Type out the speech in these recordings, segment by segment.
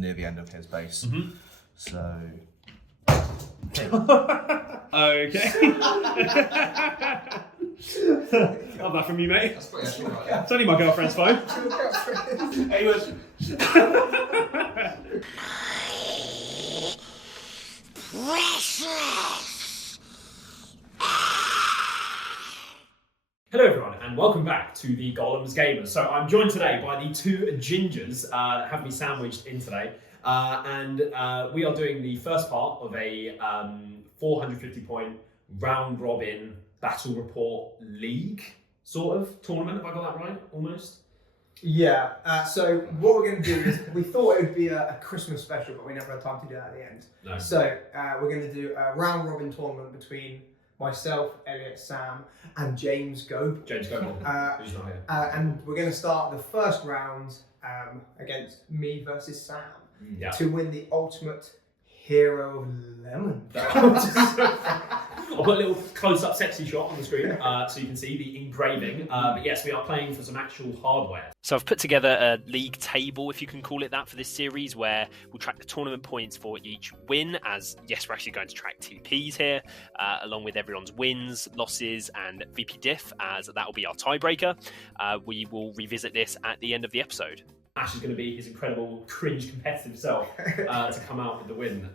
near the end of his base. So. Okay. Love that from you, mate. That's pretty actually right, yeah. It's only my girlfriend's phone. Anyways. Hello everyone and welcome back to the Gollum's Gamers. So I'm joined today by the two gingers that have me sandwiched in today. And we are doing the first part of a 450 point round robin battle report league sort of tournament. Have I got that right? Almost? Yeah, so what we're going to do is, we thought it would be a Christmas special, but we never had time to do that at the end. No. So we're going to do a round robin tournament between myself, Elliot, Sam, and James Goeb. James Goble, who's not here. And we're going to start the first round against me versus Sam Yeah. to win the ultimate hero of lemon. I'll put a little close-up sexy shot on the screen so you can see the engraving. But yes, we are playing for some actual hardware. So I've put together a league table, if you can call it that, for this series, where we'll track the tournament points for each win, as yes, we're actually going to track TPs here, along with everyone's wins, losses, and VP diff, as that will be our tiebreaker. We will revisit this at the end of the episode. Ash is going to be his incredible cringe competitive self to come out with the win.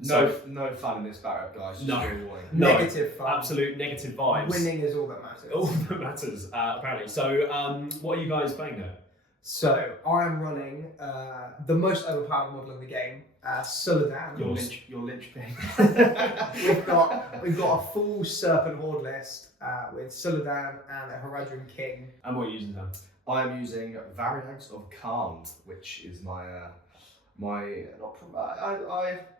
No fun in this battle, guys. No. No. Negative fun. Absolute negative vibes. Winning is all that matters. All that matters, apparently. So, what are you guys playing there? So I am running the most overpowered model in the game, Solan. Your linchpin. we've got a full Serpent Horde list with Solan and a Haradrim King. And what are you using, Sam? I am using Variants of Calmed, which is I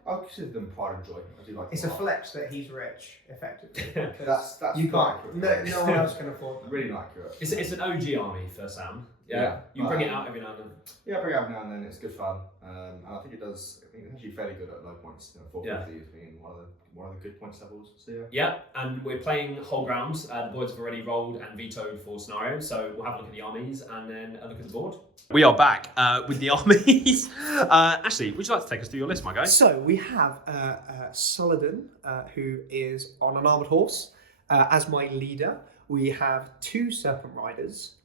consider them pride and joy. I do like. It's a flex that he's rich, effectively. That's you can't. accurate. No one else can afford them. Really not accurate. It's an OG army for Sam. Yeah. You bring it out every now and then. Yeah, bring it out now and then. It's good fun, and I think it does. I think it's actually fairly good at low points. 450 is being one of the good points levels. So yeah. Yeah, and we're playing whole grounds. The boys have already rolled and vetoed for scenarios, so we'll have a look at the armies and then a look at the board. We are back with the armies. Ashley, would you like to take us through your list, my guy? So we have Saladin, who is on an armoured horse, as my leader. We have 2 Serpent Riders,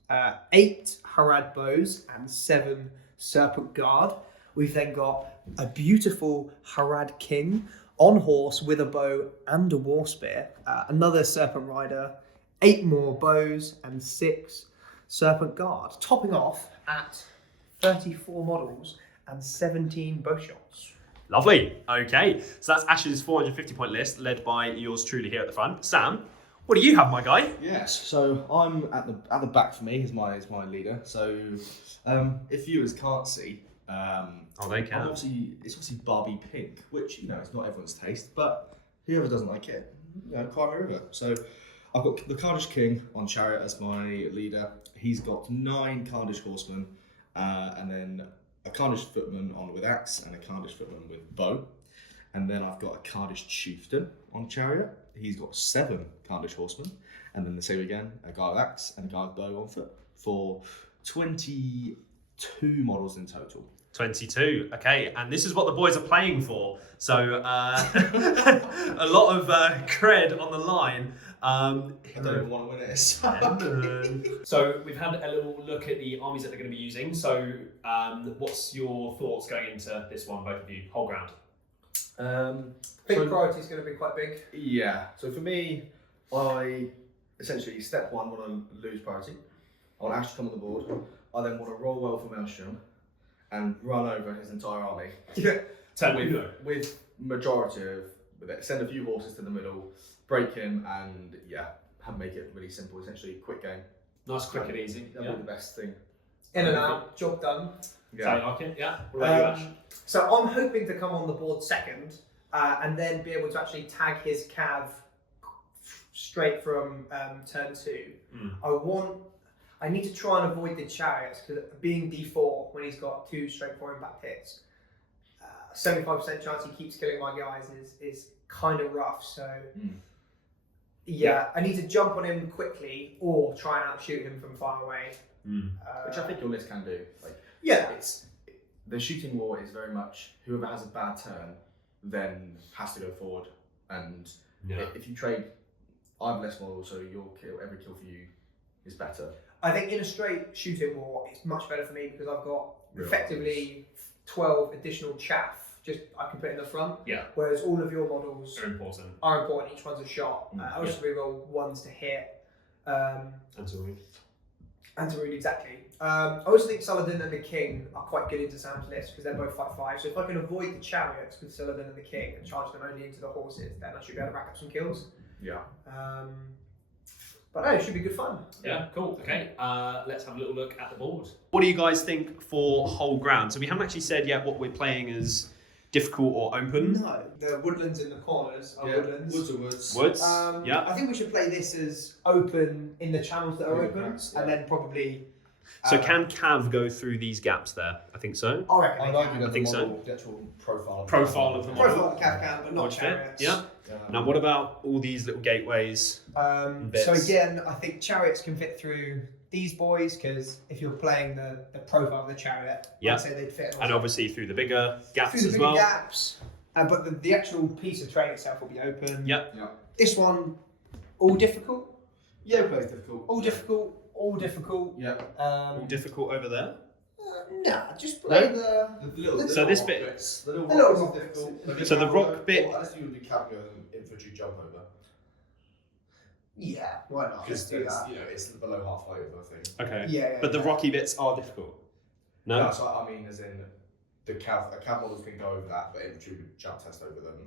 8 Harad bows, and 7 Serpent Guard. We've then got a beautiful Harad King on horse with a bow and a war spear, another Serpent Rider, 8 more bows, and 6 Serpent Guard, topping off at 34 models and 17 bow shots. Lovely. Okay, so that's Ash's 450 point list, led by yours truly here at the front. Sam, what do you have, my guy? Yes, so I'm at the back for me is my leader. So if viewers can't see, They can. it's obviously Barbie pink, which it's not everyone's taste, but whoever doesn't like it, cry me a river. So I've got the Cardish King on chariot as my leader. He's got 9 Cardish horsemen, and then a Cardish footman on with axe and a Cardish footman with bow. And then I've got a Cardish chieftain on chariot. He's got 7 Cardish horsemen. And then the same again, a guy with axe and a guy with bow on foot for 22 models in total. 22. Okay, and this is what the boys are playing for. So a lot of cred on the line. I don't even want to win it. So we've had a little look at the armies that they're going to be using. So what's your thoughts going into this one, both of you? Whole ground. I think priority is going to be quite big. Yeah. So for me, I essentially step 1 want to lose priority. I want Ash to come on the board. I then want to roll well for Maelstrom and run over his entire army. Yeah. With majority of it. Send a few horses to the middle, break him, and make it really simple. Essentially, quick game. Nice, quick and easy. That'd be the best thing. In and out, job done. Yeah. So, okay. Yeah. What about you, Ash? So I'm hoping to come on the board second, and then be able to actually tag his cav straight from turn 2. I need to try and avoid the chariots, because being D4 when he's got 2 straight 4 impact hits, 75% chance he keeps killing my guys is kind of rough. So I need to jump on him quickly or try and outshoot him from far away. Which I think your list can do. Yeah. the shooting war is very much whoever has a bad turn then has to go forward. And if you trade, I have less models, so every kill for you is better. I think in a straight shooting war, it's much better for me because I've got Real effectively 12 additional chaff. Just I can put in the front. Yeah. Whereas all of your models Very important. are important. Each one's a shot. I also reroll ones to hit. And to read. And to read exactly. I also think Saladin and the King are quite good into Sam's list because they're both 5/5. So if I can avoid the chariots with Saladin and the King and charge them only into the horses, then I should be able to rack up some kills. Yeah. But no, it should be good fun. Yeah, cool. Okay, let's have a little look at the board. What do you guys think for whole ground? So we haven't actually said yet what we're playing as difficult or open. No, the woodlands in the corners are woodlands. Woods are woods. Woods. I think we should play this as open in the channels that are open, Cracks, and then probably. So can Cav go through these gaps there? I think so. I reckon. I'd they argue can. that I think the so. model, the actual profile. Profile of the model. Profile of the can, but not Watch fit. chariots. Yeah. Now what about all these little gateways? Bits. So again, I think chariots can fit through these boys because if you're playing the profile of the chariot, Yeah. I'd say they'd fit. And obviously through the bigger gaps through the as bigger well. gaps. But the actual piece of terrain itself will be open. Yep. Yeah. This one, all difficult. Yeah, plays difficult. All difficult. All difficult. Yeah. All difficult over there. Nah, just play The little, So this rock bit- bits, the little The little rock rock bits bits. are difficult. So the rock bit- Unless you would do cavalry and infantry jump over. Yeah, why not? Let's Because do that. it's below half height of a thing. Okay. Yeah. But the rocky bits are difficult. No. Yeah, so I mean, as in the cav models can go over that, but infantry would jump test over them.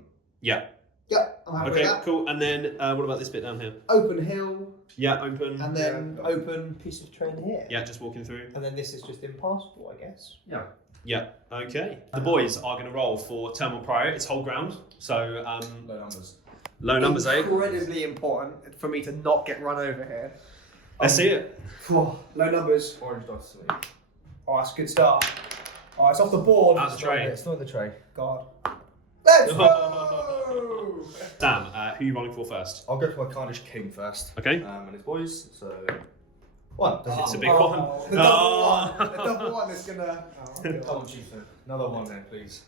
Yeah. Yeah, I'm happy Okay. with that. Cool. And then what about this bit down here? Open hill, Yeah. Open. and then Yeah. open piece of terrain here. Yeah. Just walking through. And then this is just impassable, I guess. Yeah. Yeah. Okay. The boys are going to roll for terminal prior. It's whole ground. So Low numbers. low numbers, eh? Incredibly important for me to not get run over here. Let's see it. Low numbers. Orange dice to me. Oh, that's a good start. Oh, it's off the board. Out the tray. It's not in the tray. God. Let's go! Sam, who are you rolling for first? I'll go for my Carnage King first. Okay. And his boys. So one. It's a big one. The double one. The double one is gonna. Oh, Jesus. Another one then, please.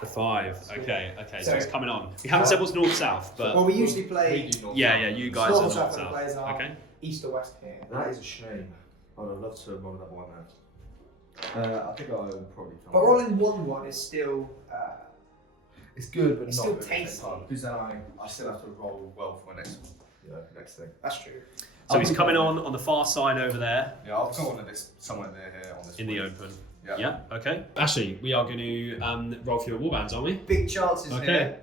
The 5. Okay. So So- it's coming on. We haven't said what's north south, but Well, we usually play We do north yeah. south. You guys north are south north and the south. players are Okay. east or west here. That is a shame. I would have loved to roll that one out. I think I would probably come. But rolling 1-1 is still. It's good, but It's not still good at the same tasty. time, because then I still have to roll well for my next thing. That's true. So he's coming on the far side over there Yeah, I'll go on this somewhere near here on this. in the point. open. Yeah. Yeah. Okay. Ashley, we are going to roll for your warbands, aren't we? Big chances Okay. here.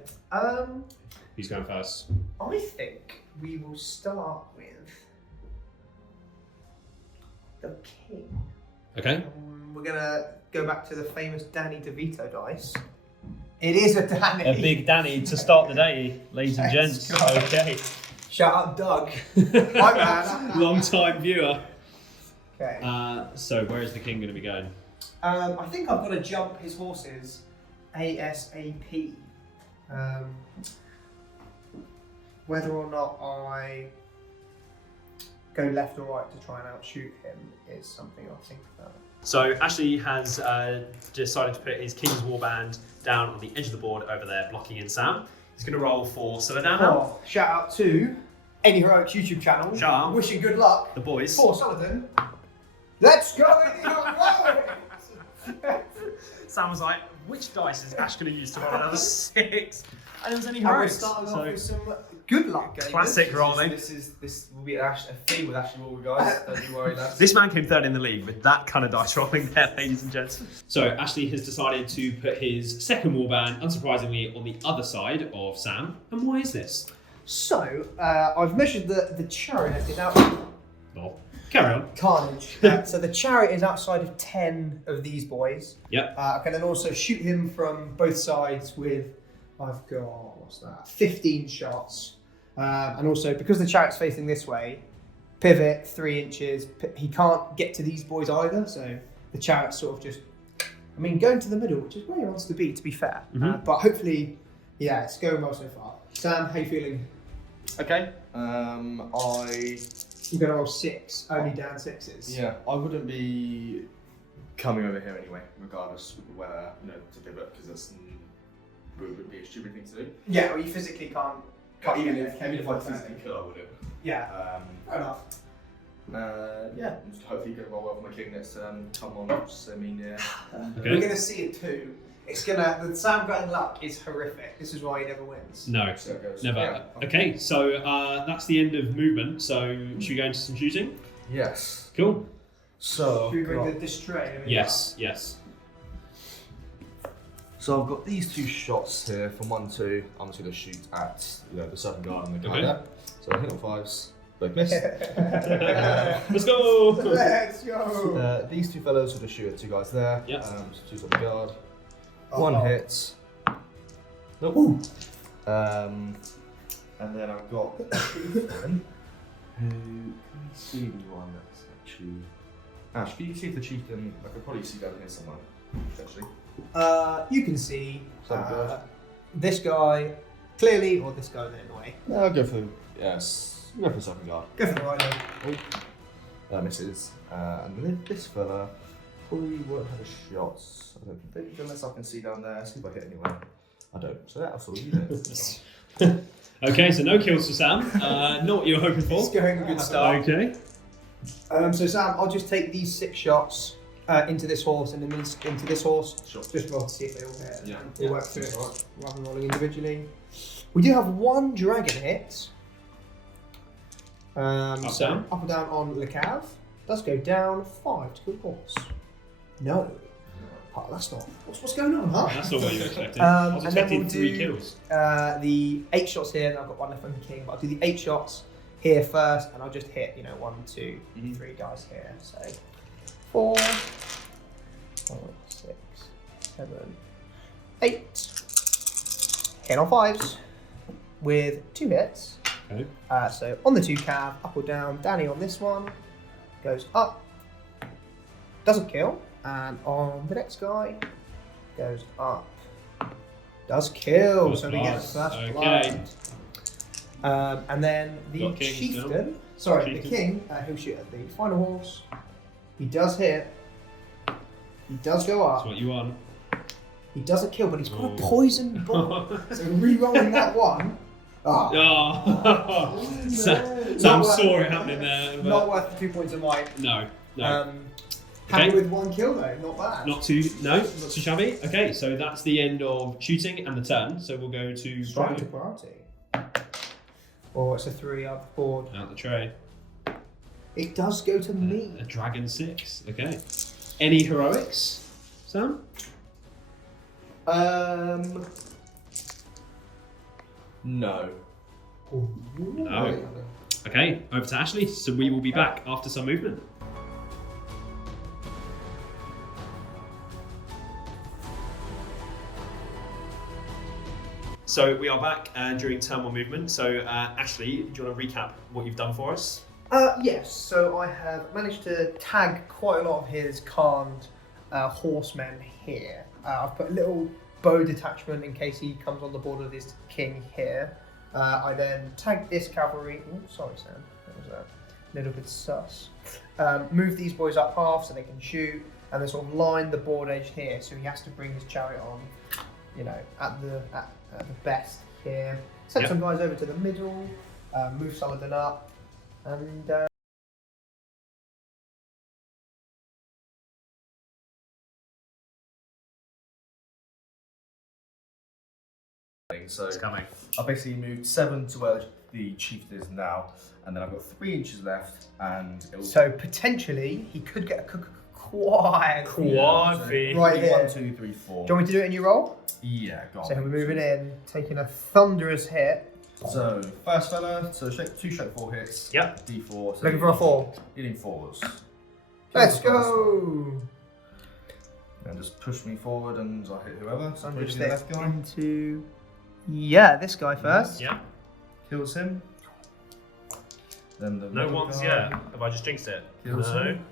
Who's going first? I think we will start with the king. Okay. We're gonna go back to the famous Danny DeVito dice. It is a Danny. A big Danny to start the day, ladies and Let's gents. go. Okay. Shout out Doug. My man. Long time viewer. Okay. So where is the king going to be going? I think I've got to jump his horses ASAP. Whether or not I go left or right to try and outshoot him is something I'll think about. So Ashley has decided to put his king's warband down on the edge of the board over there, blocking in Sam. He's going to roll for Solan now. Oh, shout out to Any Heroics YouTube channel. Shout out. Wishing good luck The boys. for Saladin. Let's go, Any Heroics! Sam was like, which dice is Ash going to use to roll another 6? And it was any And we're heroics. starting off So with some good luck, gamers. classic rolling. This will be a theme with Ashley Walker, guys. Don't you worry, lads. This man came third in the league with that kind of dice rolling there, ladies and gents. So Ashley has decided to put his second warband, unsurprisingly, on the other side of Sam. And why is this? So, I've measured the chariot is out. No. Carry on. Carnage. So the chariot is outside of 10 of these boys. Yep. I can then also shoot him from both sides with, I've got, what's that, 15 shots. And also, because the chariot's facing this way, pivot 3 inches, he can't get to these boys either, so the chariot's sort of just, I mean, going to the middle, which is where he wants to be fair. Mhm. But hopefully, yeah, it's going well so far. Sam, how you feeling? Okay. You're going to roll 6, only down 6s. I wouldn't be coming over here anyway, regardless of where to pivot, because that's would be a stupid thing to do. Yeah, well, you physically can't Even get there. if I physically could, I wouldn't. Yeah, fair enough. Yeah, just hopefully go well with my king next turn. Come on, semi near. Okay. We're going to see it too. It's the Sam Grattan luck is horrific. This is why he never wins. No, So it goes. never. Yeah. Okay, so that's the end of movement. So should we go into some shooting? Yes. Cool. So. Should we bring the distray? Yes, yes. So I've got these 2 shots here from 1-2. I'm just going to shoot at the Serpent guard and the guy Okay. there. So I hit on 5s, both missed. Let's go. Let's go. These 2 fellows are going to shoot at 2 guys there. Yep. So 2's on the guard. Oh. 1 hit. Nope. And then I've got Chieftain, who can you see the one that's actually. Ash, can you see if the Chieftain? I could probably see down here somewhere, potentially. You can see Serpent guard. this guy clearly, or this guy there anyway. No, I'll go for go for Serpent guard. Go for the rhino. Misses. And then this fella probably won't have a shot. I don't think, unless I can see down there. See if I hit anywhere. I don't. So that's all you do. Okay, so no kills for Sam. Not what you were hoping for. It's going a good start. Okay. So Sam, I'll just take these 6 shots into this horse and then into this horse. Sure. Just roll to see if they all hit. Yeah. And we'll work through it rather than rolling individually. We do have 1 dragon hit. Up, So down? up or down on Le Cav. Does go down 5 to kill the horse. No. Oh, that's not. What's going on, huh? That's not what you were expecting. I was and then expecting we'll 3 do, kills. The 8 shots here, and I've got 1 left on the king, but I'll do the 8 shots here first, and I'll just hit, 1, 2, 3 guys here. So 4, 5, 6, 7, 8. Hit on 5s with 2 hits. Okay. So on the 2 cav, up or down. Danny on this one goes up, doesn't kill, and on the next guy goes up, does kill. First So we get the blood. first Okay. blood. And then the Got king chieftain, sorry, the Chieftain. king, he'll shoot at the final horse. He does hit. He does go That's up. what you want. He doesn't kill, but he's got Oh. a poisoned bomb. So re-rolling that one. Ah. Oh. so Not I'm worth- saw it happening there. But Not worth the 2 points of might. no. Happy Okay. with 1 kill though, not bad. Not too shabby. Okay, so that's the end of shooting and the turn. So we'll go to Strike to Brian. priority. Or it's a 3 up the board. Out the tray. It does go to me. A dragon 6. Okay. Any heroics, Sam? No. No. Okay, over to Ashley. So we will be back after some movement. So we are back during turn 1 movement. So Ashley, do you want to recap what you've done for us? Yes, so I have managed to tag quite a lot of his Khan's horsemen here. I've put a little bow detachment in case he comes on the board with his king here. I then tagged this cavalry. Oh, sorry, Sam. That was a little bit sus. Move these boys up half so they can shoot, and then sort of line the board edge here. So he has to bring his chariot on, at the best here. Send Yep. some guys over to the middle. Move Saladin up, and. So It's coming. I basically moved 7 to where the chieftain is now, and then I've got 3 inches left, and it will So potentially he could get a quad. Quad so V. Right here. 1, 2, 3, 4. Do you want me to do it in your roll? Yeah, go on. So he'll be moving in, taking a thunderous hit. So first fella, so 2 straight 4 hits. Yep. D4. So Looking for a 4. Hitting 4s. Let's Here's the first go. one. And just push me forward, and I hit whoever. So Thunderous pushing the left hit guy into. Yeah, this guy first. Yeah. kills him. Then the No middle ones guy yet. Have I just jinxed it? kills No. him.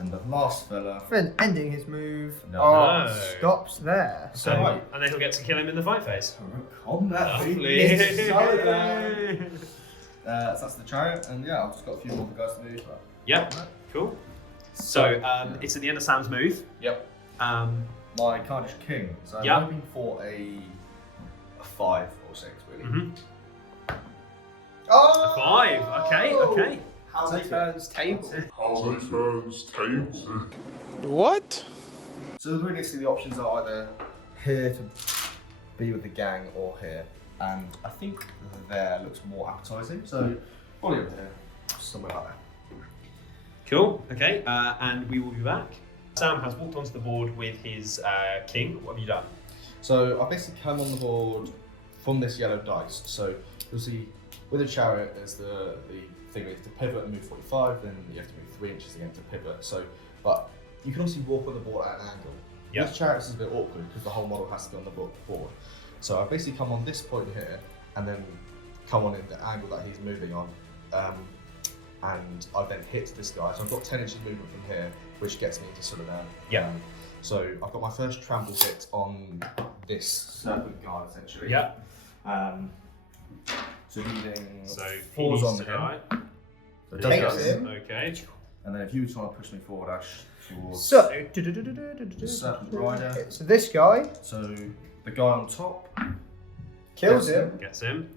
And the last fella. Then ending his move. No. Oh, No. stops there. So, Right. and then he'll get to kill him in the fight phase. Combat. Lovely. Yes, Solan. So that's the chariot, and yeah, I've just got a few more guys to move. Yep. Cool. So it's at the end of Sam's move. Yep. My Carnage King. So Yep. I'm hoping for a 5 or 6, really. Mm-hmm. Oh! 5. Okay. How Take he it. turns table. What? So realistically, the options are either here to be with the gang or here. And I think there looks more appetizing. So probably over here, somewhere like that. Cool. Okay. And we will be back. Sam has walked onto the board with his king. What have you done? So I basically come on the board from this yellow dice. So you'll see with a chariot, there's the thing where you have to pivot and move 45, then you have to move 3 inches again to pivot. So, but you can also walk on the board at an angle. Yep. With chariots is a bit awkward because the whole model has to be on the board. So I basically come on this point here and then come on in the angle that he's moving on. And I then hit this guy. So I've got 10 inches movement from here, which gets me into Solan. Yeah. So I've got my first trample hit on this serpent guard essentially. Yeah. So needing So 4s on to him. die. So it Takes does him. Okay. And then if you were trying to push me forward, Ash, towards So, Serpent Rider. so this guy So the guy on top kills Yes. him. Gets him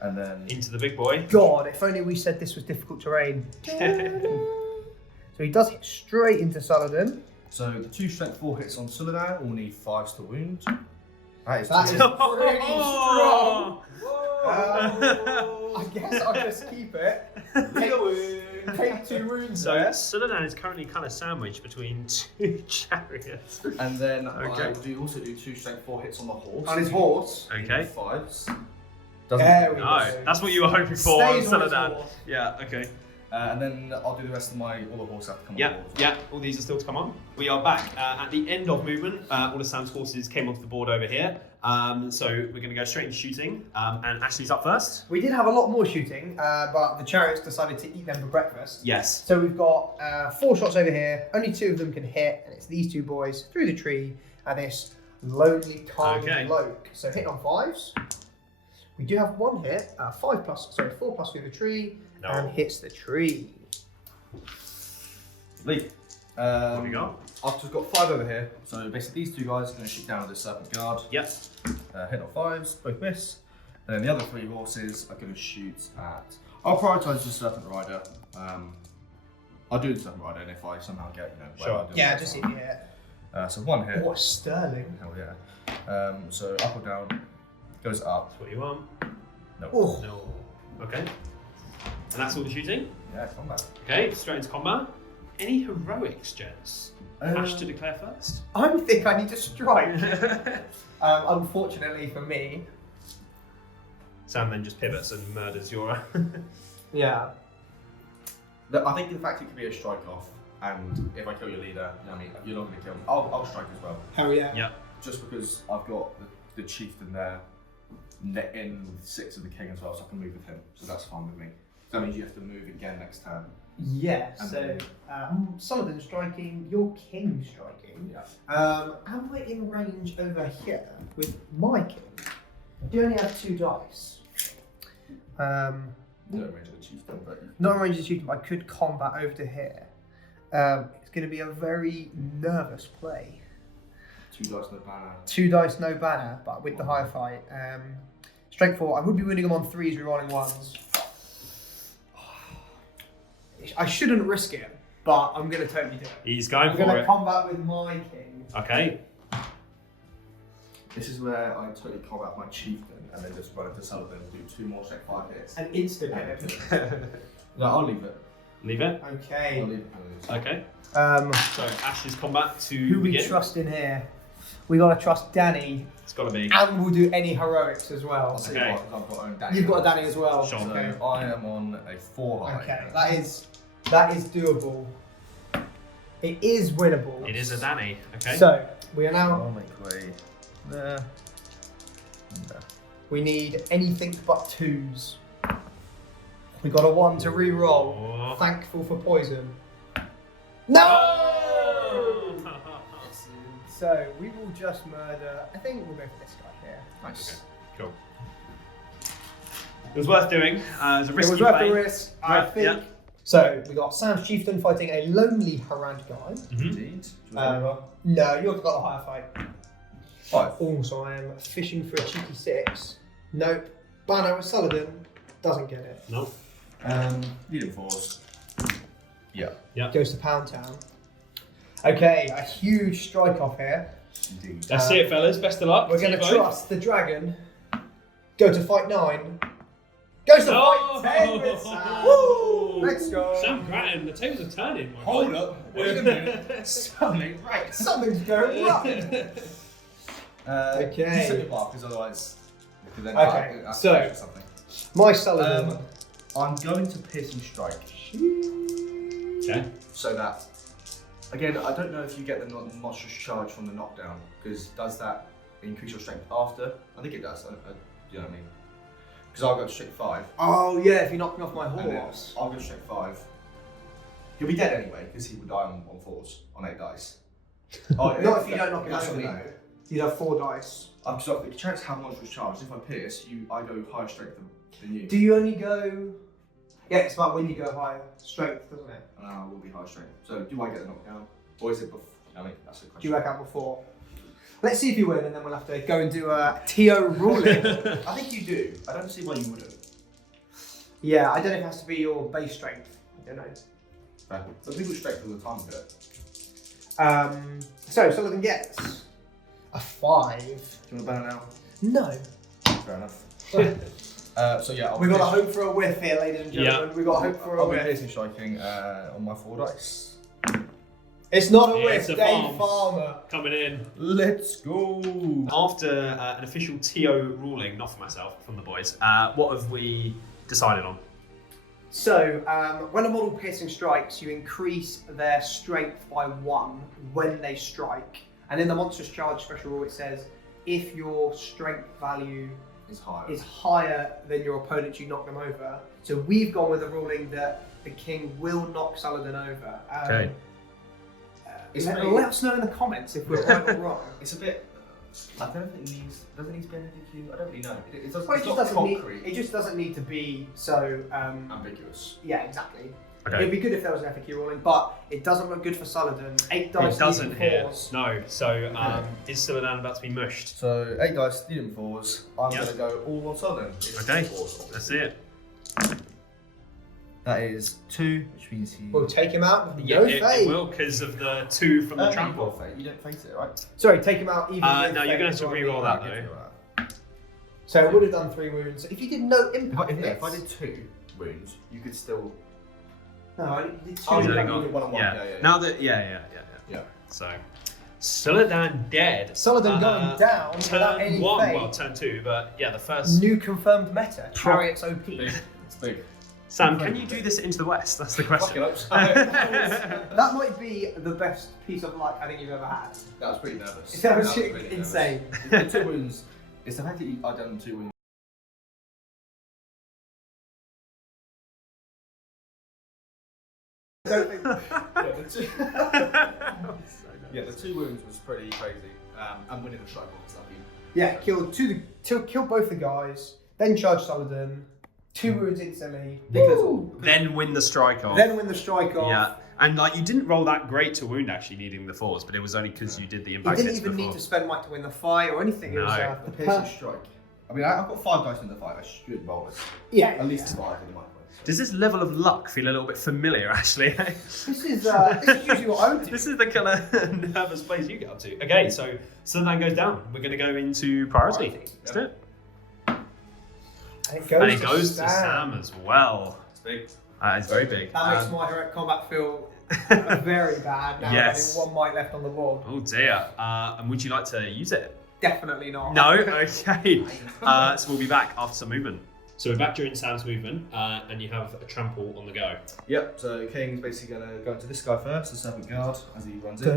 and then into the big boy. God, if only we said this was difficult terrain. So he does hit straight into Saladin. so the 2 strength 4 hits on Solan will need 5s to wound. That is That is pretty strong. Whoa. I guess I'll just keep it. Take 2 wounds So there. Solan is currently kind of sandwiched between 2 chariots. And then Okay. I will also do 2 strength 4 hits on the horse. On his horse. Okay. 5s. There we No, go. that's what you were hoping for on Stays on his Solan. horse. Yeah. Okay. And then I'll do the rest of all the horses have to come on Yeah, board. yeah, all these are still to come on. We are back at the end of movement. All of Sam's horses came onto the board over here. So we're going to go straight into shooting. And Ashley's up first. We did have a lot more shooting, but the chariots decided to eat them for breakfast. Yes. So we've got 4 shots over here. Only 2 of them can hit, and it's these 2 boys through the tree and this lonely tiny Okay. bloke. So hit on 5s. We do have 1 hit, 4 plus through the tree, No. and hits the tree. Leap. What have you got? I've just got 5 over here. So basically these 2 guys are going to shoot down with this serpent guard. Yep. Hit on 5s, both miss. And then the other 3 horses are going to shoot at. I'll prioritise the serpent rider. I'll do the serpent rider, and if I somehow get, Sure. whatever I do, Yeah, that's just fine. if you hit. So 1 hit. Oh, Sterling. Hell yeah. So up or down, goes up. That's what you want. No. Oh. No. Okay. And that's all the shooting? Yeah, combat. Okay, straight into combat. Any heroics, gents? Ash to declare first. I think I need to strike. Unfortunately for me. Sam then just pivots and murders your. Yeah. I think the fact it could be a strike off, and if I kill your leader, you're not going to kill me. I'll strike as well. Hell yeah. Yeah. Just because I've got the chieftain there in with 6 of the king as well, so I can move with him. So that's fine with me. That means you have to move again next turn. Yeah, And so some of them striking, your king striking. Yeah. Am I in range over here with my king? I do only have 2 dice. You don't range of the chieftain, but Not in range of shooting, but I could combat over to here. It's going to be a very nervous play. 2 dice no banner. 2 dice, no banner, but with the higher fight. Strength 4, I would be winning them on 3s, rerolling 1s. I shouldn't risk it, but I'm going to totally do it. He's going I'm for going to it. combat with my king. Okay. This is where I totally combat my chieftain and then just run into Sullivan and do 2 more strength 5 hits. An instant hit. No, I'll leave it. Leave it. Okay. I'll leave it. Okay. So Ash's combat to Who we begin. trust in here? We gotta trust Danny, It's got to be. and we'll do any heroics as well. I'll say Okay. what, 'cause I've got own Danny. You've got a Danny as well. Sure. So Okay. I am on a 4 high. Okay, that is doable. It is winnable. It is a Danny. Okay. So we are now. I'll make way there. And there. We need anything but 2s. We got a 1 to re-roll. Oh. Thankful for poison. No. Oh! So we will just murder. I think we'll go for this guy here. Nice. Cool. It was worth doing. It was a It risky was worth play. the risk. I Right, think yeah. So we got Sam's chieftain fighting a lonely Harad guy. Indeed. No, you've got a higher fight. 5. Also, I am fishing for a cheeky 6. Nope. Banner with Saladin doesn't get it. No. Leading force. Yeah. Goes to Pound Town. Okay, a huge strike off here. Indeed. That's it, fellas. Best of luck. We're going to trust the dragon. Go to fight 9. Goes to fight 10 with Sam. Woo! Let's go. Sam Grattan, the tables are turning. my Hold guy. up. What are you going to do? Something right. Something's going right. Okay. Set your mark, because otherwise. Then Okay, I so- do something. My Saladin. I'm going to piercing strike. Okay. So that, again, I don't know if you get the monstrous charge from the knockdown, because does that increase your strength after? I think it does. You know what I mean? Because I'll go to strength 5. Oh yeah, if you knock me off my And then horse. I'll go to strength 5. He'll be dead anyway, because he would die on 4s, on 8 dice. Oh, Not if you don't knock him that's over what I mean. though. You'd have 4 dice. So the chance have monstrous charge. If I pierce, I go higher strength than you. Do you only go... Yeah, it's about when you go higher strength, doesn't it? And I will be high strength. So do I get the knockdown? Or is it before? I mean, that's the question. Do you work out before? Let's see if you win, and then we'll have to go and do a TO ruling. I think you do. I don't see why you wouldn't. Yeah, I don't know if it has to be your base strength. I don't know. But people strength all the time with it. So Sullivan gets a 5. Do you want to banner now? No. Fair enough. So yeah, We've got to hope for a whiff here, ladies and gentlemen. We've got to hope for a I'll be whiff. piercing striking on my 4 dice. It's not a Yeah, whiff, it's a Dave farm. Farmer. Coming in. Let's go. After an official TO ruling, not for myself, from the boys, what have we decided on? So, when a model piercing strikes, you increase their strength by 1 when they strike. And in the monstrous charge special rule, it says if your strength value It's higher. is higher than your opponent, you knock them over. So we've gone with a ruling that the king will knock Saladin over. Okay. Let us know in the comments if we're right or wrong. It's a bit. I don't think it needs. Doesn't it need to be an FAQ? I don't really know. It doesn't. Well, It's it, just not doesn't need, concrete. it just doesn't need to be so. Ambiguous. Yeah, exactly. Okay. It'd be good if there was an FAQ ruling, but it doesn't look good for Saladin. 8 dice. It doesn't leading here. fours. No. So is Solan about to be mushed? So 8 dice, leading 4s. I'm Yep. going to go all on Southern. Okay. Let's see it. That is 2, which means he. We'll take him out with Yeah, no it fade. will because of the 2 from the trample. You don't face it, right? Sorry, take him out even with No, you're fade gonna have is to what I re-roll mean. that I'll give though. you that. So it would have done 3 wounds. If you did no If impact, if I did 2 wounds, you could still. no, I did 2. Oh, He's yeah, only you got- did 1 on 1. Yeah. Yeah. Now that yeah. So Solan dead. Saladin going down without any Turn 1, fade. well turn 2, but yeah, the first. New confirmed meta. Chariot's OP. Big. It's big. Sam, can you do this into the west? That's the question. That might be the best piece of luck I think you've ever had. That was pretty nervous. That was really insane. Nervous. The 2 wounds. It's the fact that I've done 2 wounds. I don't think- Yeah, the 2 wounds was pretty crazy. And winning the strike was lucky. Yeah, killed both the guys, then charged Saladin, 2 wounds instantly, Then win the strike off. then win the strike off. Yeah, and like you didn't roll that great to wound actually, needing the 4s, but it was only because you did the He impact didn't hits even before. need to spend much to win the fight or anything. It was No. The piercing strike. I mean, I've got 5 dice in the fight. I should roll this. yeah, At least 5 in my place. Does this level of luck feel a little bit familiar, Ashley? This is usually what I would do. This is the kind of nervous place you get up to. Okay, so Solan goes down. We're going to go into priority. Let's do it. And And it goes to Sam as well. It's big. It's very big. That makes my heroic combat feel very bad now. Yes. Having 1 mic left on the board. Oh dear. And would you like to use it? Definitely not. No? Okay. So we'll be back after some movement. So we're back during Sam's movement, and you have a trample on the go. Yep, so King's basically going to go into this guy first, the Serpent Guard, as he runs in.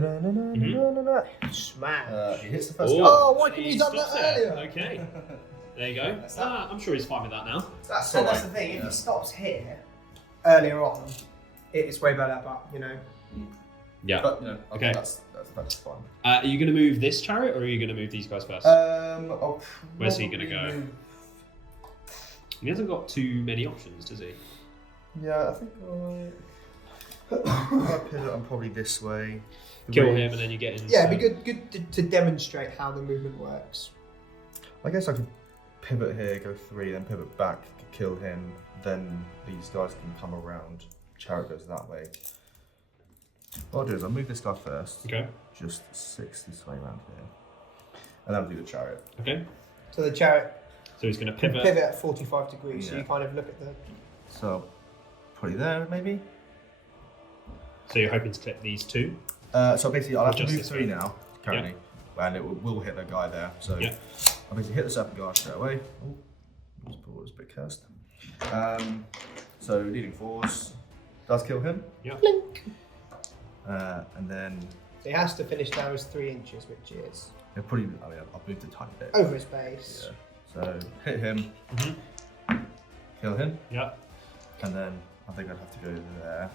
Smash. He hits the first guy. Oh, why couldn't he you done that stops there. earlier? Okay. There you go. That's that. I'm sure he's fine with that now. That's And all that's right. the thing, if Yeah. he stops here earlier on, it's way better, but you know. Yeah. But, you know, I Okay. think that's fine. Are you going to move this chariot, or are you going to move these guys first? I'll Where's he gonna probably go? move- He hasn't got too many options, does he? Yeah, I think I pivot. I'm probably this way. Kill him and then you get in. Yeah, it'd be good to demonstrate how the movement works. I guess I could pivot here, go 3, then pivot back, kill him. Then these guys can come around. Chariot goes that way. What I'll do is I'll move this guy first. Okay. Just 6 this way around here, and then I'll do the chariot. Okay. So the chariot So he's going to pivot pivot. at 45 degrees, so Yeah. you kind of look at the... So probably there maybe. So you're hoping to clip these 2. So basically I'll have to Just move this 3 way. now currently, and it will hit the guy there. So Yeah. I'll basically hit the serpent guy straight away. Oh, this ball is a bit cursed. So leading force does kill him. Yeah. And then So he has to finish down as 3 inches, which is he'll probably, I'll move the tiny bit. over his base. Yeah. So hit him, kill him, Yeah. and then I think I'd have to go there.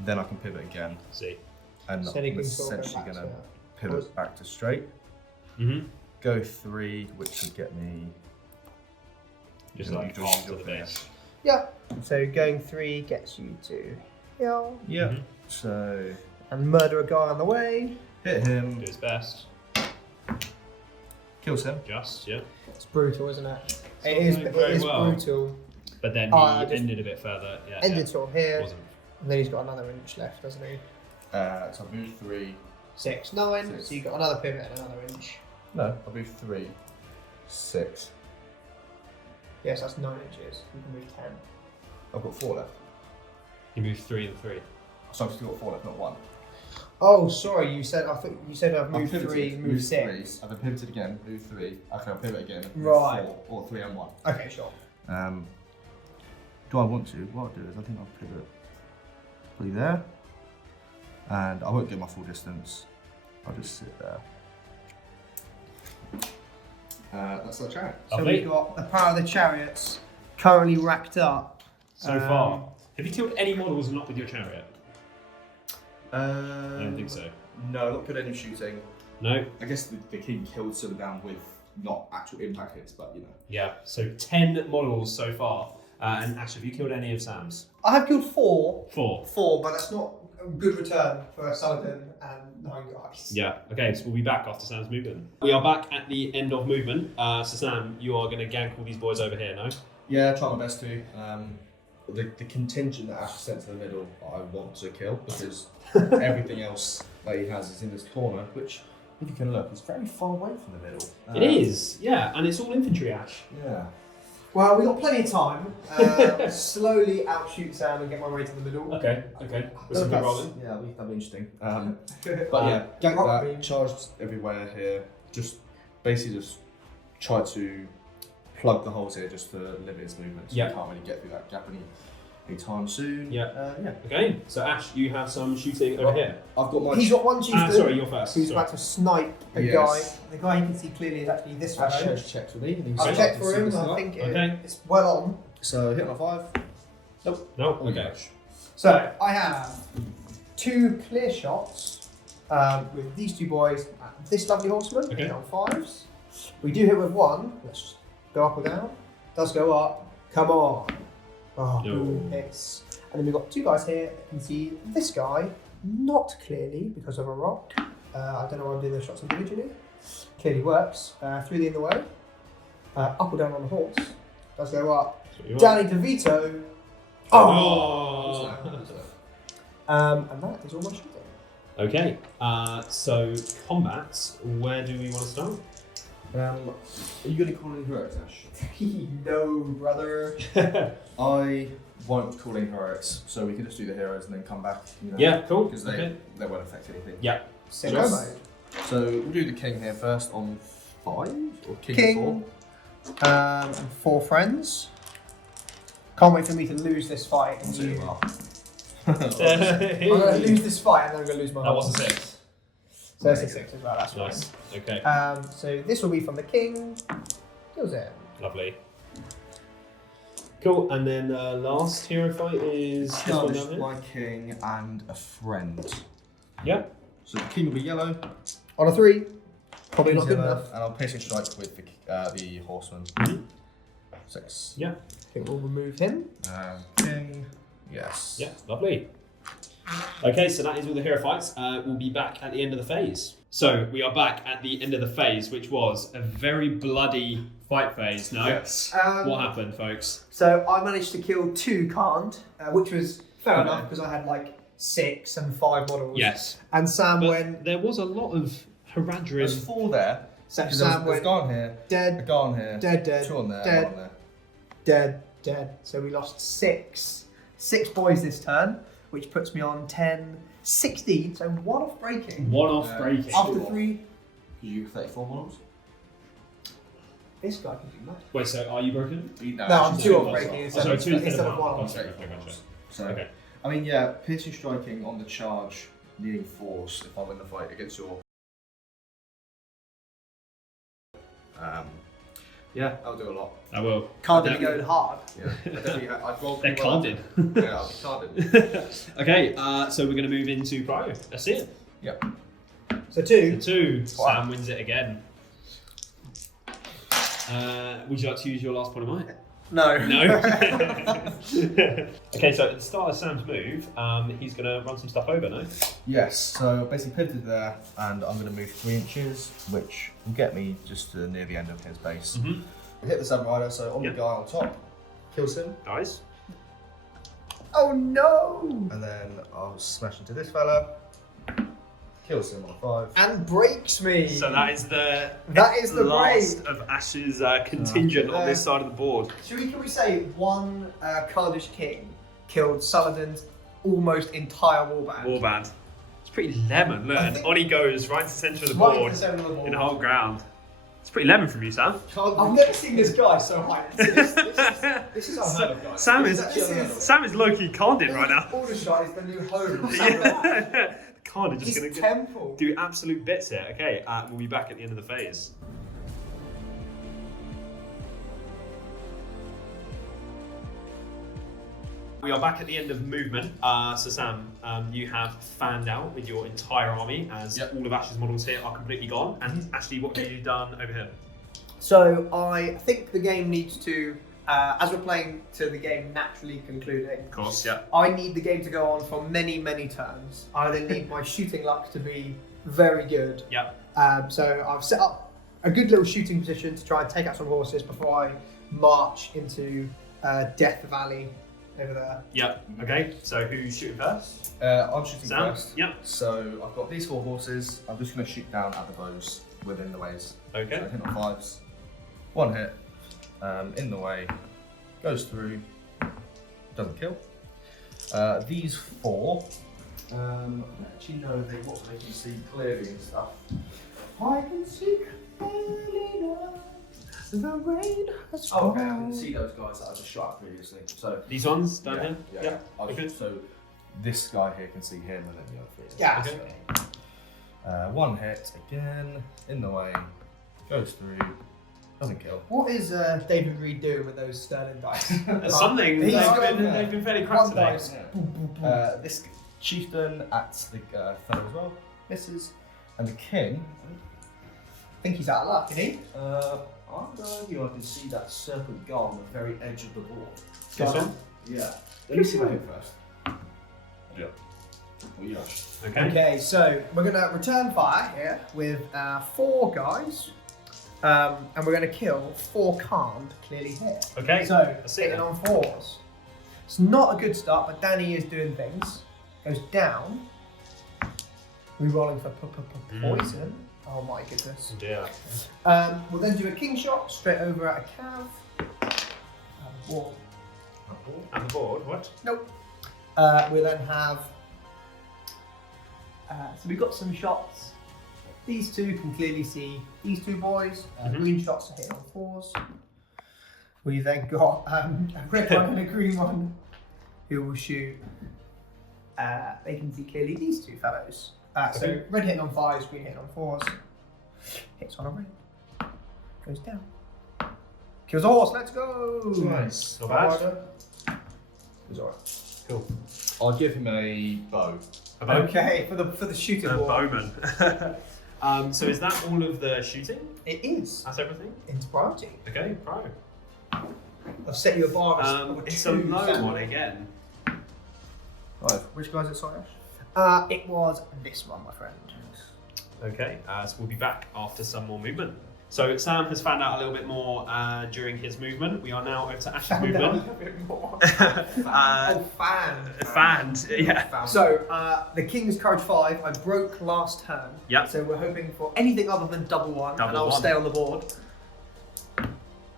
Then I can pivot again, See. and So he I'm can sort of essentially go back going to to- pivot back to straight. Mm-hmm. Go 3, which would get me Just Yeah, like you half do to the your base. Yeah. So going 3 gets you to here. Yeah. Mhm. So And murder a guy on the way. hit him, Do his best. kills him. Just, yeah. It's brutal, isn't it? It's It not is, going it very is well. brutal. But then Oh, he just ended a bit further. Yeah. Ended sort of here, Wasn't. and then he's got another inch left, doesn't he? So I move 3. 6, 9. 6. So you've got another pivot and another inch. No, I move 3, 6. Yes, that's 9 inches. You can move 10. I've got 4 left. He moved 3 and 3. So I've still got 4 left, not 1. Oh, sorry. You said I thought you said I've moved pivoted, 3, move 6. 3. I've then pivoted again, move 3. Okay, I'll pivot again. Move Right. 4, or 3 and 1. Okay, sure. Do I want to? What I'll do is I think I'll pivot probably there, and I won't get my full distance. I'll just sit there. That's the chariot. So Lovely. we've got the power of the chariots currently racked up. So far. Have you killed any models not with your chariot? I don't think so. No, not good any shooting. No? I guess the king killed Solan with not actual impact hits, but you know. Yeah. So 10 models so far. And Ash, have you killed any of Sam's? I have killed 4. 4. 4, but that's not a good return for Saladin and 9 guys. Yeah. Okay, so we'll be back after Sam's movement. We are back at the end of movement. So Sam, you are going to gank all these boys over here, no? Yeah, try my best to. The contingent that Ash sent to the middle, I want to kill because everything else that he has is in this corner, which, if you can look, is very far away from the middle. It is, yeah, and it's all infantry, Ash. Yeah. Well, we've got plenty of time. Slowly outshoot Sam and get my way to the middle. Okay. With some good rolling. Yeah, that'd be interesting. But yeah, gank that, charged everywhere here. Just basically just try to plug the holes here just to limit his movement. So Yeah. you can't really get through that gap anytime soon. Yeah. Yeah. Okay, so Ash, you have some shooting over here. I've got my He's got one chieftain Sorry, you're first. who's Sorry. about to snipe a Yes. guy. The guy you can see clearly is actually this Ash fellow. has checked with me. And he was I've like, checked "I for can him. see this I guy." think Okay. it's well on. So hit on a 5. No? Okay. Gosh. So I have 2 clear shots with these 2 boys and this lovely horseman. Okay. Hit on 5s. We do hit with 1. Let's just go up or down. Does go up. Come on. Oh, No. boom, hits. And then we've got 2 guys here that can see this guy not clearly because of a rock. I don't know why I'm doing those shots individually. Clearly works. 3 in the way. Up or down on the horse. Does go up. So you are- Danny DeVito. Oh! And that is all my shooting. Okay, so combat, where do we want to start? Are you going to call in heroics, Ash? No, brother. I won't call in heroics, so we can just do the heroes and then come back. You know, Yeah, cool. Because they won't affect anything. Yeah. Sicko Yes. mode. So we'll do the king here first on 5 or king, King. 4. And 4 friends. Can't wait for me to lose this fight. And So you... well. I'm going to lose this fight and then I'm going to lose my That was horse. a 6. So it's a 6 as well, that's Nice. Okay, fine. So this will be from the king. Kills him. lovely. Cool, and then last hero fight is this one down there? my king and a friend. Yeah. So the king will be yellow. On a 3. Probably King's not good yellow, enough. And I'll piercing strike with the horseman. Mhm. 6. Yeah. I think we'll remove him. King. Yes. Yeah, lovely. Okay, so that is all the hero fights. We'll be back at the end of the phase. So we are back at the end of the phase, which was a very bloody fight phase. No? Yes. What happened, folks? So I managed to kill 2 Khand, which was fair Okay. enough because I had like 6 and 5 models. Yes. And Sam But went. there was a lot of Haradrim. There's 4 there. Sam There's a went guy on here, a dead, guy on here, dead, 2 on there, dead. 1 on there. dead. So we lost 6 boys this turn, which puts me on 10, 16. So 1 off breaking. One off breaking. After Sure. 3, You 34 models? this guy can do much. Wait, so are you broken? No, I'm 2 off Oh, breaking sorry, instead two of instead of 1 one. off. Gotcha, gotcha. So, Okay. I mean, yeah, piercing striking on the charge, needing force if I win the fight against your. Yeah, that'll do a lot. I will. Can't be going hard. Yeah, I'd roll They're pretty well. carded. Yeah, I'll be carded. Okay, so we're going to move into Prio. That's it. Yep. So 2. 2. Sam wins it again. Would you like to use your last point of might? No. No. Okay, so at the start of Sam's move, he's going to run some stuff over, no? Yes, so basically pivoted there, and I'm going to move 3 inches, which will get me just to near the end of his base. Mm-hmm. Hit the 7 rider, so on Yep. the guy on top, kills him, Nice. Oh no! and then I'll smash into this fella, kills him on 5. And breaks me. So that is the last of Ash's contingent on this side of the board. Can we say 1 Kurdish king killed Saladin's almost entire warband? Warband. It's pretty lemon, look, I and think- Oni goes right to the centre of the Right board at the centre of the board. in the whole ground. It's pretty lemon from you, Sam. I've never seen this guy so hyped. This is unheard of, guys. Sam This is actually unheard of. Sam is low-key carded right now. Aldershot is the new home of Samurai. Card is just His going to temple. do absolute bits here. Okay, we'll be back at the end of the phase. We are back at the end of movement. So Sam, you have fanned out with your entire army as Yep. all of Ash's models here are completely gone. And Ashley, what have you done over here? So I think the game needs to, as we're playing to the game naturally concluding, Of course, yeah. I need the game to go on for many, many turns. I then need my shooting luck to be very good. Yep. So I've set up a good little shooting position to try and take out some horses before I march into Death Valley over there. Yep. Okay, so who's shooting first? I'm shooting Sam? first. Yep. So I've got these 4 horses. I'm just going to shoot down at the bows within the ways. Okay. So I hit on 5s. 1 hit. In the way. Goes through. Doesn't kill. These 4. Actually, no, they can see clearly and stuff. I can see clearly now as the rain has Oh, okay. I gone. can see those guys that I just shot at previously. So These ones down here? Yeah. Okay. So this guy here can see him, and then the other 3. Yeah. Okay. 1 hit again. In the way. Goes through. Doesn't kill. What is David Reed doing with those sterling dice? Something. He's They've been fairly crap One today. dice. Boom, boom, boom. This chieftain at the fellow as well. Misses. And the king. I think he's out of luck, isn't he? I'm going you. I can see that serpent guard on the very edge of the board. This one? Yeah. Let me see my hit first. Yeah. Oh, yeah. Okay. Okay, so we're going to return fire here with 4 guys. And we're going to kill 4 Khand clearly here. Okay. So, That's it hitting then. on 4s. It's not a good start, but Danny is doing things. Goes down. Rerolling for poison. Oh my goodness. Yeah. We'll then do a king shot straight over at a cav. Wall. And the board, what? Nope. We'll then have. So we've got some shots. These 2 can clearly see these 2 boys. Green shots are hitting on 4s. We've then got a red one and a green one who will shoot. They can see clearly these 2 fellows. So Okay. red hitting on 5s, green hitting on 4s. Hits on a red. Goes down. Kills a horse. Let's go. Nice. Not bad. It's alright. Cool. I'll give him a bow. A bow? Okay, for the shooting A war. bowman. So is that all of the shooting? It is That's everything? into priority. Okay, pro. I've set you a bar of It's a low one again. 5. Which guy's it, sorry, It was this one, my friend. Okay, so we'll be back after some more movement. So Sam has found out a little bit more during his movement. We are now over to Ash's movement. Fanned, yeah. So the King's Courage 5, I broke last turn. Yep. So we're hoping for anything other than double 1, and Double I'll 1. stay on the board.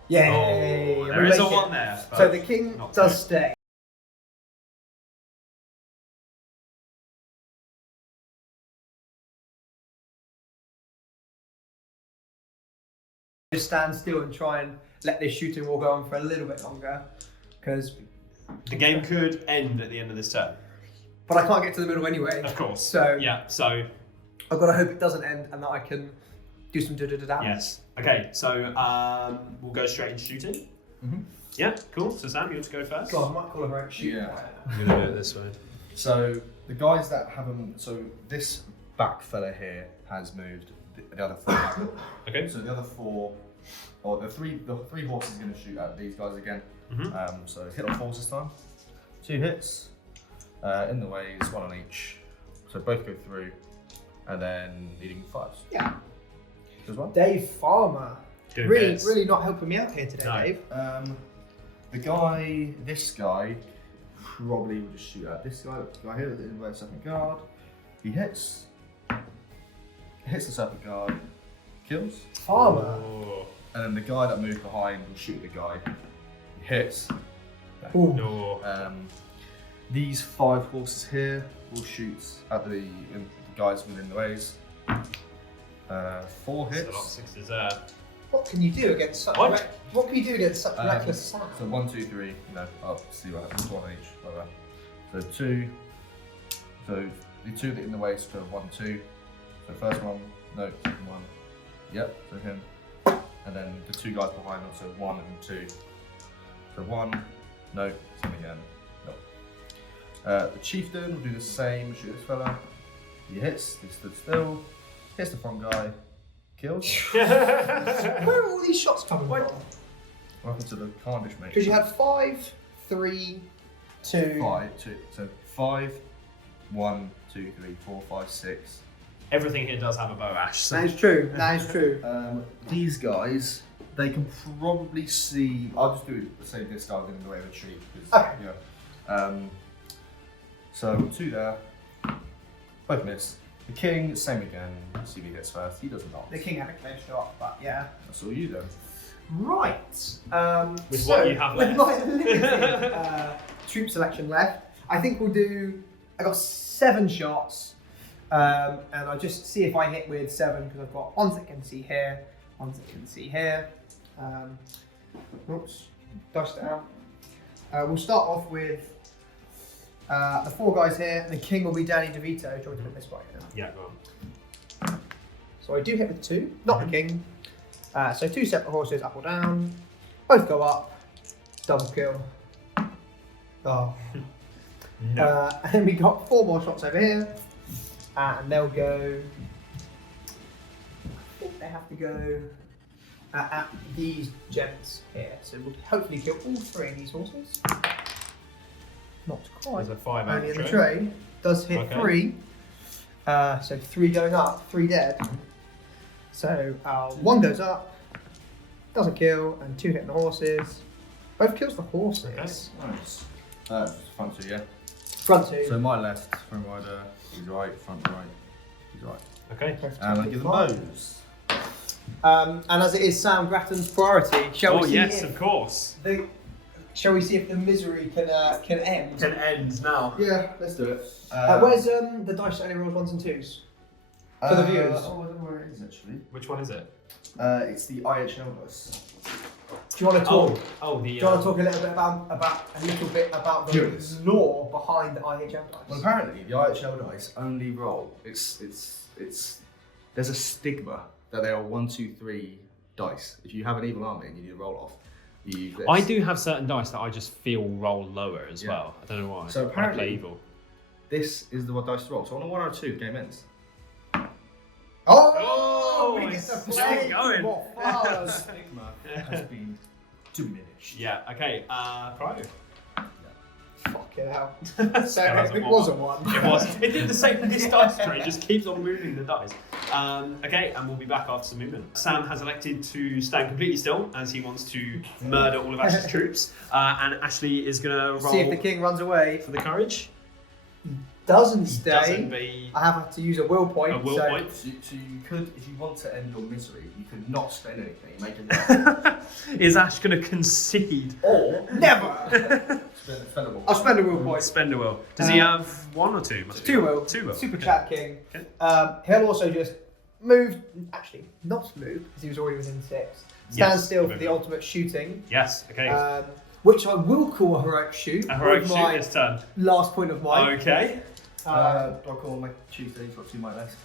Yay! Oh, we there is a make it. 1 there. So the King Not does two. stay. Just stand still and try and let this shooting war go on for a little bit longer, because. The game could end at the end of this turn. But I can't get to the middle anyway. Of course. So Yeah, so I've got to hope it doesn't end and that I can do some damage. yes. Okay, so we'll go straight into shooting. Mhm. Yeah, cool. So Sam, you want to go first? God, I might call her out shooting. Yeah. I'm going to do it this way. So the guys that haven't, so this back fella here has moved the other 4. Okay. So the other 4, or the three horses are going to shoot at these guys again. Mhm. So hit on 4s this time. 2 hits. In the ways, 1 on each. So both go through, and then needing 5s. Yeah. As well. Dave Farmer. Doing Really, bits. really not helping me out here today, No. Dave. This guy, probably will just shoot at this guy here with the inverted serpent guard. He hits the serpent guard, kills, Farmer. Oh, and then the guy that moved behind will shoot the guy. He hits. Ooh. no. These 5 horses here will shoot at the guys within the ways. 4 There's a lot of hits. 6s there. What can you do against such What? What can you do against such reckless Sam? So 1, 2, 3. No, I'll see what happens. 1 on each. Whatever. So 2. So the 2 that in the waist for 1, 2. So first one, no, second one. Yep. So him, and then the 2 guys behind them. So 1 and 2. So 1, no, same again. No. The chieftain will do the same. Shoot this fella. He hits. He stood still. Hits the front guy. Kills. Where are all these shots coming from? Welcome to the Carnage, mate. Because you had 5, 3, 2. 5, 2. So 5, 1, 2, 3, 4, 5, 6. Everything here does have a bow, Ash. So. That is true. That is true. These guys, they can probably see. I'll just do say this guy within the way of a tree. Okay. Yeah. So 2 there. Both miss. The king, same again. See if he hits first. He does not. The King had a clear shot, but yeah. That's all you then. Right. With so, what you have with left. my limited troop selection left, I think we'll do. I got 7 shots, and I'll just see if I hit with 7 because I've got ones that can see here, ones that can see here. Oops, dust it out. We'll start off with the 4 guys here. The king will be Danny DeVito. Do you want to put this right here? Yeah, go on. So I do hit with 2, not the king. So 2 separate horses, up or down. Both go up. Double kill. Oh. No. And then we got 4 more shots over here. And they'll go. I think they have to go at these gents here. So we'll hopefully kill all 3 of these horses. Not quite. There's a 5 Only in the tray. tray. Does hit Okay. 3. So 3 going up, 3 dead. So 1 goes up, doesn't kill, and 2 hitting the horses. Both kills the horses. Nice. Front 2, yeah. Front 2. So my left, front rider, he's right, front right, he's right. Okay. And I give them bows. And as it is Sam Grattan's priority, shall Oh, we see yes, if of course. shall we see if the misery can end? Can end now. Yeah, let's do it. Where's the dice that only rolls 1s and 2s? For the viewers. Oh, I don't know where it is actually. Which one is it? It's the IHL dice. Do you want to talk? Oh, the. Do you want to talk a little bit about the Yes. lore behind the IHL dice? Well, apparently the IHL dice only roll. It's there's a stigma that they are 1, 2, 3 dice. If you have an evil army and you need to roll off, you use this. I do have certain dice that I just feel roll lower as Yeah. well. I don't know why. So When I apparently- play evil. This is the dice to roll. So on a 1 or 2, game ends. Oh, we get it's to still play going. more flowers. Stigma has been diminished. Yeah. Okay. Pro. Fucking hell. That So was a it one. was a one. It was. It did the same with this dice tray. It just keeps on moving the dice. Okay, and we'll be back after some movement. Sam has elected to stand completely still as he wants to murder all of Ash's troops. And Ashley is going to roll See if the king runs away. for the courage. Doesn't stay. Doesn't be I have to use a will point. a will so point. So you could, if you want to end your misery, you could not spend anything. Make it Is Ash going to concede? or Never. spend I'll spend a will point. Spend a will. Does he have one or two? Must be Two one. will. Two will. Super Okay. chat king. Okay. He'll also just move. Actually, not move because he was already within 6. Stand Yes, still give for him the that. ultimate shooting. Yes. Okay. Which I will call a heroic shoot. A heroic with shoot my this turn. last point of mine. Okay. do I call my Tuesday? He's got 2 might less.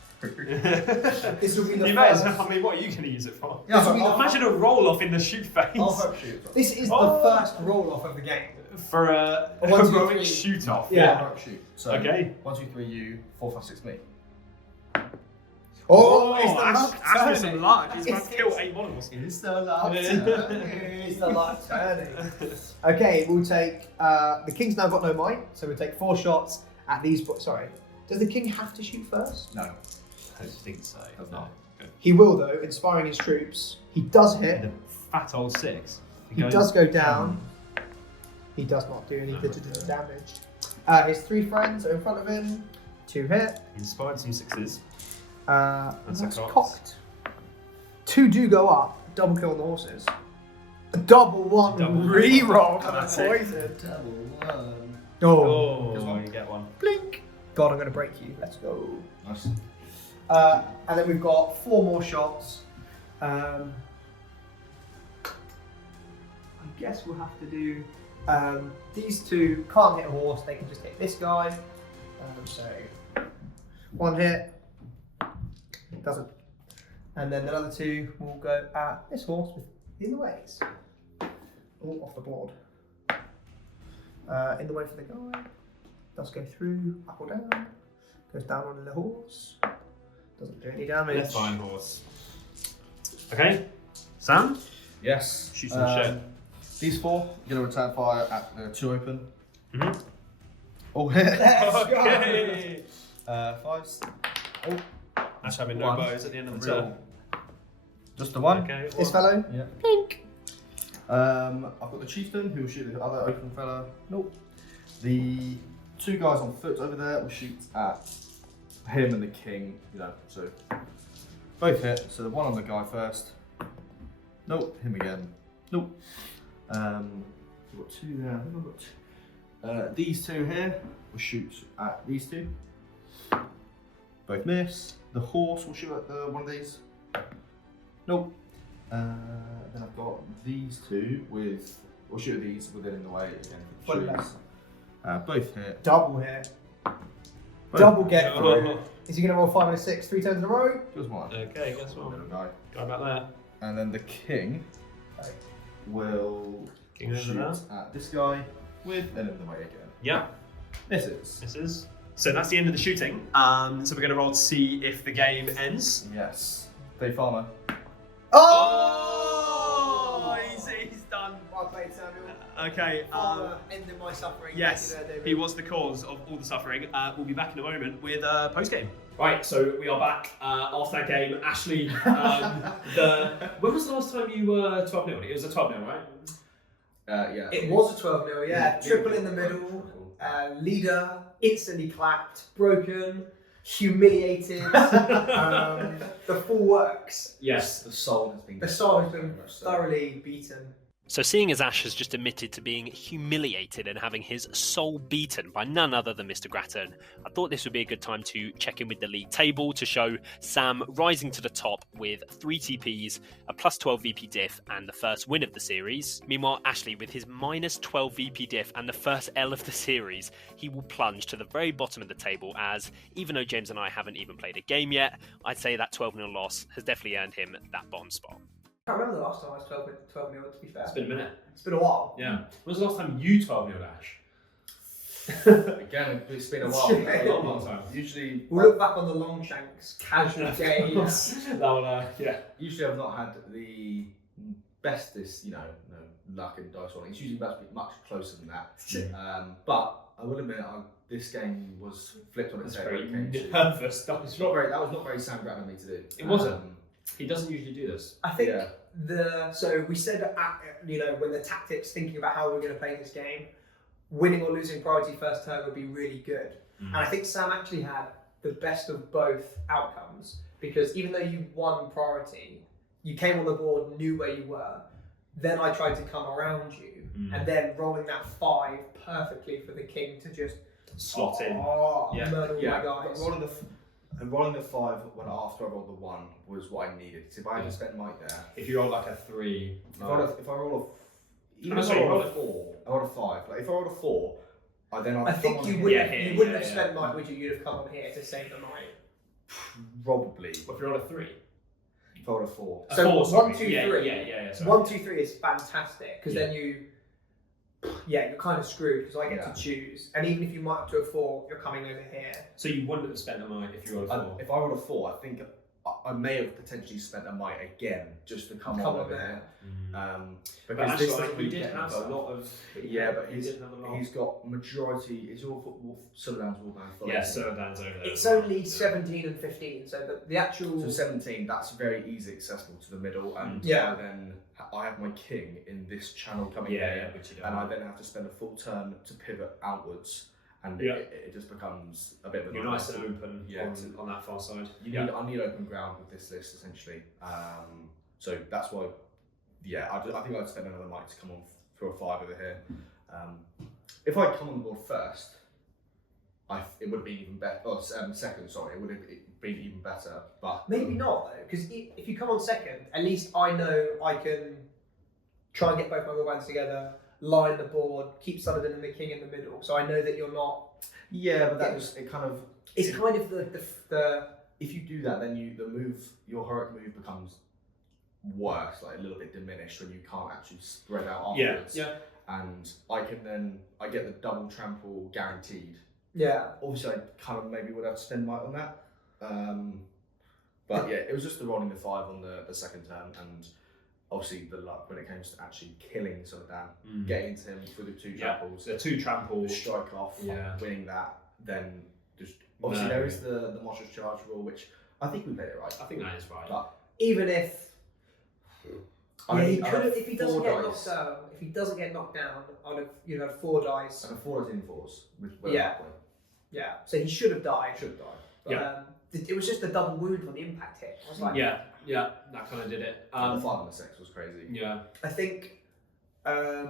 This will be the You may as first. well. I mean, what are you going to use it for? This will be the Imagine a roll off in the shoot phase. I'll hope shoot. This is Oh. the first roll off of the game. For a 1, 2, heroic 3. shoot off. Yeah. I'll hope shoot. So Okay. 1, 2, 3 you, 4, 5, 6 me. Oh, it's the Ash, luck Ash with some turning. luck. He's about to It's- kill 8 models. It's the luck. It's the luck turning. Okay, we'll take. The king's now got no might, so we'll take 4 shots at these. Sorry, does the king have to shoot first? No, I think so. does not. He will though, inspiring his troops. He does hit. The fat old 6. He does go down. He does not do any damage. His 3 friends are in front of him. 2 hit. Inspired some 6s. That's a cocked. cocked. 2 do go up. Double kill on the horses. A double 1 Double reroll for That's the it. poison. Double 1. Oh. Oh, you get one. Blink. God, I'm going to break you. Let's go. Nice. And then we've got 4 more shots. I guess we'll have to do. These 2 can't hit a horse. They can just hit this guy. So 1 hit. Doesn't. And then the other 2 will go at this horse in the ways. All off the board. In the way for the guy. Does go through, up or down. Goes down on the horse. Doesn't do any damage. Left fine horse. Okay. Sam? Yes. Shoot some shit. These 4, you're going to return fire at the 2 open. Mm-hmm. Oh, hit. Okay. 5s. Oh, Ash having no 1. bows at the end of the Real. turn. Just the 1. Okay. This fellow? Yeah. Blink. I've got the chieftain who will shoot the other open fella. Nope. The 2 guys on foot over there will shoot at him and the king. You know, so both hit. So the 1 on the guy first. Nope. Him again. Nope. We've got 2 there. I think I've got 2. These 2 here will shoot at these 2. Both miss. The horse will shoot at the 1 of these. Nope. Then I've got these 2 with. We'll shoot at these within in the way again. For the shoots. Both hit. Double hit. Both Double get Oh. through. Is he going to roll 5 and a 6 3 turns in a row? Feels mine. Okay, guess what? Little guy. Go about there. And then the king Okay. King will over shoot there. at this guy with and in the way again. Yeah, Misses. this is. So that's the end of the shooting. So we're going to roll to see if the game ends. Yes. Dave Farmer. Oh! He's done. Well played, Samuel. Okay. Ended my suffering. Yes, Thank you there, David. he was the cause of all the suffering. We'll be back in a moment with post game. Right, so we are back after that game. Ashley, when was the last time you were 12-0? It was a 12-0, right? Yeah. It was a 12-0, yeah. Yeah. Triple in the middle. Leader instantly clapped, broken, humiliated. The full works. Yes. The soul has been. The soul has been very much so. thoroughly beaten. So, seeing as Ash has just admitted to being humiliated and having his soul beaten by none other than Mr. Grattan, I thought this would be a good time to check in with the league table to show Sam rising to the top with 3 TPs, a plus 12 VP diff, and the first win of the series. Meanwhile, Ashley, with his minus 12 VP diff and the first L of the series, he will plunge to the very bottom of the table as, even though James and I haven't even played a game yet, I'd say that 12-0 loss has definitely earned him that bottom spot. I can't remember the last time I was 12 0, to be fair. It's been a minute. It's been a while. Yeah. When was the last time you 12-0'd Ash? Again, it's been a while. Yeah. A long time. Usually, We'll look back on the Longshanks casual games. That one, yeah. usually I've not had the best is, you know, luck and dice rolling. It's usually much closer than that. But I will admit, this game was flipped on its head. Very when it came to- nervous. That was not very Sam Grattan of me to do. It wasn't. He doesn't usually do this. I think Yeah. so we said when the tactics, thinking about how we're going to play this game, winning or losing priority first turn would be really good. And I think Sam actually had the best of both outcomes, because even though you won priority, you came on the board, knew where you were. Then I tried to come around you, and then rolling that 5 perfectly for the king to just Slot in. murder all my guys. Rolling the 5 when after I rolled the 1 was what I needed. So if I had to spend might there, If you roll like a 3, if I roll a, even Oh, if sorry, I you roll rolled a 4, I rolled a 5. Like if I rolled a 4, I think you would wouldn't have spent might, would you? You'd have come on here to save the might. probably. if you roll a 3. If I rolled a 4. So 4, sorry. 1, 2, yeah, 3. Yeah, sorry. 1, 2, 3 is fantastic, because Yeah. then you're kind of screwed, because I get to choose. And even if you might up to a 4, you're coming over here. So you wouldn't have spent a might if you rolled a 4. If I rolled a 4, I think I may have potentially spent a might again just to come on over there. here. But Because actually, this doesn't he really did get have a himself. lot of. Yeah, but he did have a lot. he's got majority. Is your Solan's Warband full? Yeah, Serpent's over there. It's only 17 and 15, so the actual... So 17, that's very easy accessible to the middle, and Yeah. I have my king in this channel coming Yeah, here, which you don't. and I then have to spend a full turn to pivot outwards, and Yeah. it just becomes a bit of a You're nice and open Yeah. on that far side. I need open ground with this list essentially. So that's why. Yeah, I think I'd spend another might to come on for a 5 over here. If I'd come on the board first, it would have been even better. Oh, second, sorry, it would have been even better. But Maybe not, though, because if you come on second, at least I know I can try and get both my warbands together, line the board, keep Saladin and the king in the middle, so I know that you're not... Yeah, but that just kind of... It's kind of the If you do that, then your heroic move becomes worse, like a little bit diminished when you can't actually spread out afterwards. Yeah. And I get the double trample guaranteed. Yeah. Obviously, I kind of maybe would have to spend might on that. But yeah, it was just the rolling the 5 on the second turn, and obviously the luck when it comes to actually killing Solan, getting into him through the 2 tramples. The 2 tramples. Strike off, Yeah. winning that, then just obviously there is the monstrous charge rule, which I think we played it right. I think that is right. But even if... I he have could have, if he doesn't 4 get dice. knocked down, if he doesn't get knocked down, you'd have 4 dice. And a 4 is in 4s. Yeah. Yeah, so he should have died. Should have died. Yeah. It was just a double wound on the impact hit. I was like, yeah, that kind of did it. And the 5 and the 6 was crazy. Yeah. I think I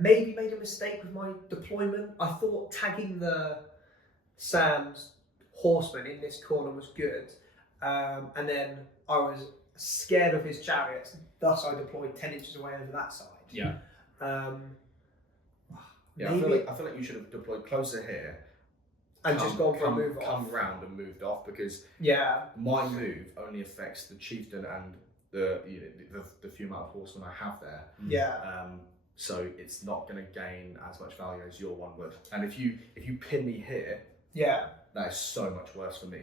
maybe made a mistake with my deployment. I thought tagging the Sam's horseman in this corner was good, and then I was scared of his chariots. Thus, I deployed 10 inches away over that side. Yeah. Yeah, maybe, I feel like you should have deployed closer here and just gone for a move off. Come round and moved off, because Yeah. my move only affects the chieftain and the few amount of horsemen I have there. Yeah. So it's not going to gain as much value as your one would. And if you pin me here, Yeah. that is so much worse for me.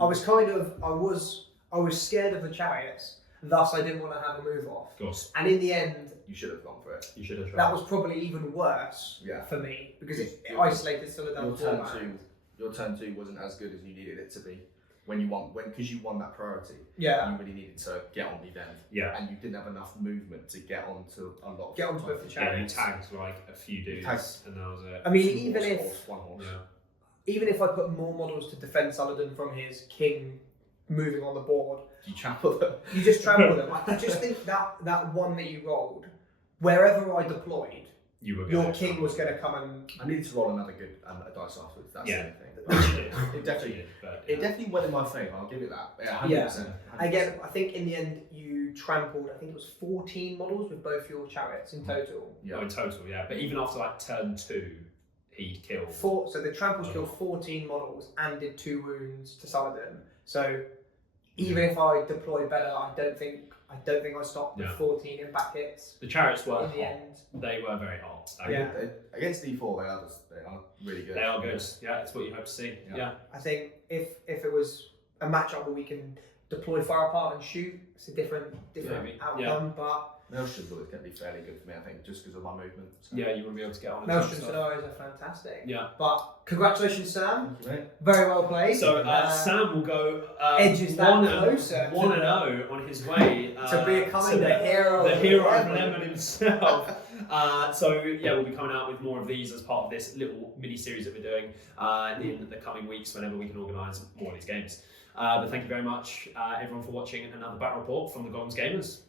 I was scared of the chariots. Thus, I didn't want to have a move off. Of course. And in the end, You should have gone for it. You should have tried. that was probably even worse Yeah. for me, because it Your- isolated Solan. Your turn 2 wasn't as good as you needed it to be. Because you won that priority, Yeah. you really needed to get on the event. Yeah. And you didn't have enough movement to get onto a lot. Get onto both the Yeah, you chariots. tagged like a few dudes, Tagged- and that was it. I mean, Two even horse, if horse, one horse. Yeah. even if I put more models to defend Saladin from his king moving on the board, You trample them. you just trample them. I just think that one that you rolled, wherever I deployed, You were your gonna king try. was going to come and... I needed to roll another good dice afterwards. That's Yeah. the only thing. Which you did. It definitely- did, but, It definitely went in my favour. I'll give it that. Yeah, 100%. Again, I think in the end you trampled, I think it was 14 models with both your chariots in total. Oh, in total, yeah. But even after like turn 2, he'd killed. So the tramples killed 14 models and did 2 wounds to Saladin. So even if I deployed better, I don't think I stopped with Yeah. 14 impact hits The chariots were in the hot. end. They were very hot. Yeah. Against D4, they are really good. They are good. Yeah, it's what you hope to see. Yeah. Yeah. I think if it was a matchup where we can deploy far apart and shoot, it's a different Maybe, outcome, but Maelstrom's always going to be fairly good for me, I think, just because of my movement. So. Yeah, you want to be able to get on. and Maelstrom stuff. scenarios are fantastic. Yeah. But congratulations, Sam. Thank you, mate. Very well played. So Sam will go edges that 1 closer to 1-0 on his way to becoming to the hero. the hero of Lemon. Lemon himself. So yeah, we'll be coming out with more of these as part of this little mini series that we're doing in the coming weeks whenever we can organise more of these games. But thank you very much, everyone, for watching another battle report from the Gollum's Gamers.